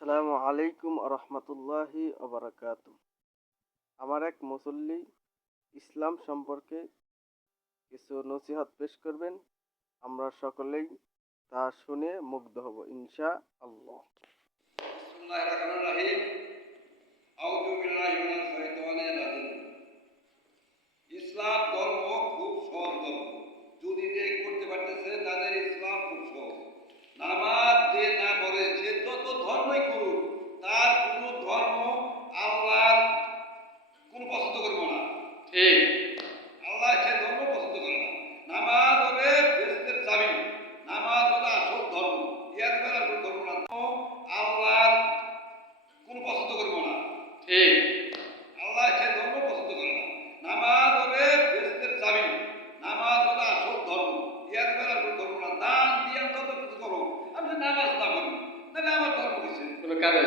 আসসালামু আলাইকুম রহমতুল্লাহি ওবারাকাতু। আমার এক মুসল্লি ইসলাম সম্পর্কে কিছু নসিহত পেশ করবেন। আমরা সকলেই তা শুনে মুগ্ধ হব ইনশা আল্লাহ। বিসমিল্লাহির রহমানির রহিম। আউযু বিল্লাহি মিনাশ শাইতানির রাজিম। ইসলাম ধর্ম খুব সহজ ধর্ম। যদি যে করতে পারতেছে তাদের ইসলাম খুব সহজ। নামাজ যে না পড়ে সে যত ধর্মই করুক, তার কোনো ধর্ম আল্লাহর কোনো পছন্দ করবো না। ঠিক, আল্লাহ সে ধর্ম পছন্দ করে না। নামাজ হবে বেহেশতের চাবি, নামাজ হলো আসল ধর্ম। ইয়ার বেলা কোনো ধর্ম না, আল্লাহর কোনো পছন্দ করবো না। ঠিক, আল্লাহ সে ধর্ম পছন্দ করে না। নামাজ হবে বেহেশতের চাবি, নামাজ হলো আসল ধর্ম। ইয়ার বেলা কোনো ধর্ম না। দান দিয়ে যত কিছু করো, আপনি নামাজ না করেন তাহলে আমার ধর্ম কিছু কোনো কাজে